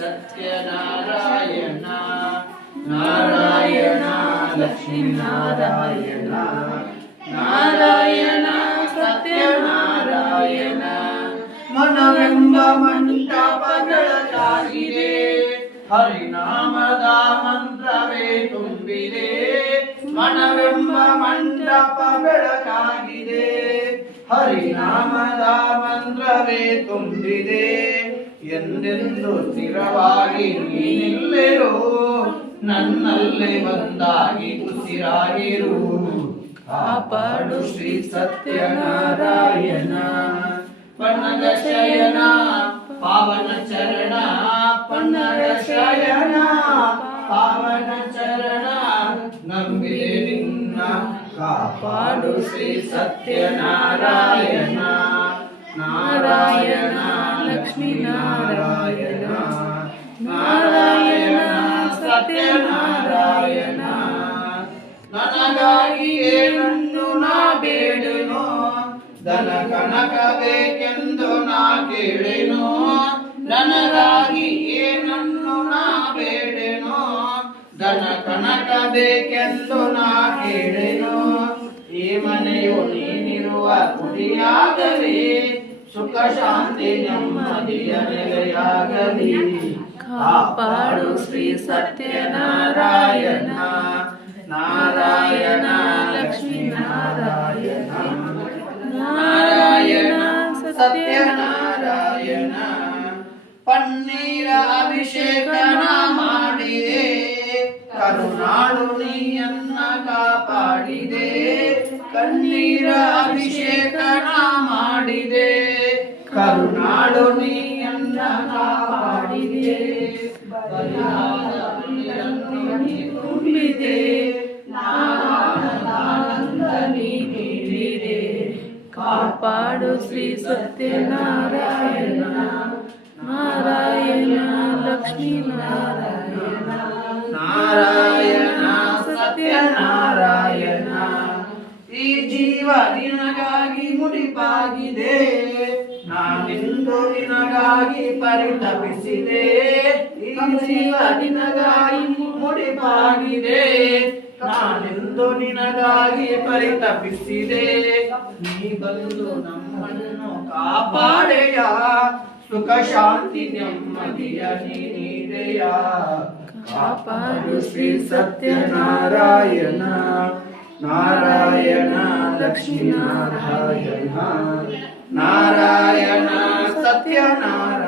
ಸತ್ಯನಾರಾಯಣ ನಾರಾಯಣ ಲಕ್ಷ್ಮೀ ನಾರಾಯಣ ನಾರಾಯಣ ಸತ್ಯನಾರಾಯಣ ಮನವೆಂಬ ಮಂಟಪಗಳಾಗಿದೆ ಹರಿನಾಮದ ಮಂತ್ರವೇ ತುಂಬಿದೆ ಮನವೆಂಬ ಮಂಟಪ ಬೆಳಕಾಗಿದೆ ಹರಿನಾಮದ ಮಂತ್ರವೇ ತುಂಬಿದೆ ಎಂದೆಂದು ಸ್ಥಿರವಾಗಿ ನೀನಿಲ್ಲೆರೋ ನನ್ನಲ್ಲಿ ಒಂದಾಗಿ ಉಸಿರಾಗಿರು ಕಾಪಾಡು ಶ್ರೀ ಸತ್ಯನಾರಾಯಣ ಪನ್ನಗ ಶಯನ ಪಾವನ ಚರಣ ಪನ್ನಗ ಶಯನ ಪಾವನ ಚರಣ ನಂಬಿದೆ ನಿನ್ನ ಕಾಪಾಡು ಶ್ರೀ ಸತ್ಯನಾರಾಯಣ ನಾರಾಯಣ ಲಕ್ಷ್ಮೀ ನಾರಾಯಣ ನಾರಾಯಣ ಸತ್ಯನಾರಾಯಣ ನನಗಾಗಿಯೇ ನನ್ನು ನಾ ಬೇಡೆನೋ ಧನ ಕನಕ ಬೇಕೆಂದು ನಾ ಕೇಳೆನೋ ನನಗಾಗಿ ಏನನ್ನು ನಾ ಬೇಡೆನೋ ಧನ ಕನಕ ಬೇಕೆಂದು ನಾ ಕೇಳೆನೋ ಈ ಮನೆಯು ನೀನಿರುವ ಕುಡಿಯಾಗಲಿ ಸುಖ ಶಾಂತಿ ನೆಮ್ಮದಿಯ ನೆಲೆಯಾಗಲಿ ಕಾಪಾಡು ಶ್ರೀ ಸತ್ಯನಾರಾಯಣ ನಾರಾಯಣ ಲಕ್ಷ್ಮೀ ನಾರಾಯಣ ನಾರಾಯಣ ಸತ್ಯನಾರಾಯಣ ಪನ್ನೀರ ಅಭಿಷೇಕನ ಮಾಡಿದೆ ಕರುಣಾಳು ನೀಯನ್ನ ಕಾಪಾಡಿದೆ ಕಣ್ಣೀರ ಅಭಿಷೇಕನ ಮಾಡಿದೆ ಕರುಣಾಳು ನೀಯನ್ನ ಕಾಪಾಡಿದೆ ಬಲಿಯಾದ ನೀರನ್ನು ನೀ ತುಂಬಿದೆ ನಾರಾಯಣ ನೀ ನೀಡಿದೆ ಕಾಪಾಡು ಶ್ರೀ ಸತ್ಯನಾರಾಯಣ ನಾರಾಯಣ ಲಕ್ಷ್ಮೀ ನಾರಾಯಣ ನಾರಾಯಣ ಸತ್ಯನಾರಾಯಣ ಈ ಜೀವ ನಿನಗಾಗಿ ಮುಡಿಪಾಗಿದೆ ನಾನಿಂದು ನಿನಗಾಗಿ ಪರಿತಪಿಸಿದೆ ಈ ಜೀವ ನಿನಗಾಗಿ ಮುಡಿಪಾಗಿದೆ ನಾನೆಂದು ನಿನಗಾಗಿ ಪರಿತಪಿಸಿದೆ ನೀ ಬಂದು ನಮ್ಮನ್ನು ಕಾಪಾಡೆಯ ಸುಖ ಶಾಂತಿ ನೆಮ್ಮದಿಯ ನೀನೆಯ ಕಾಪಾಡು ಶ್ರೀ ಸತ್ಯನಾರಾಯಣ ನಾರಾಯಣ ಲಕ್ಷ್ಮೀ ನಾರಾಯಣ ನಾರಾಯಣ ಸತ್ಯನಾರಾಯಣ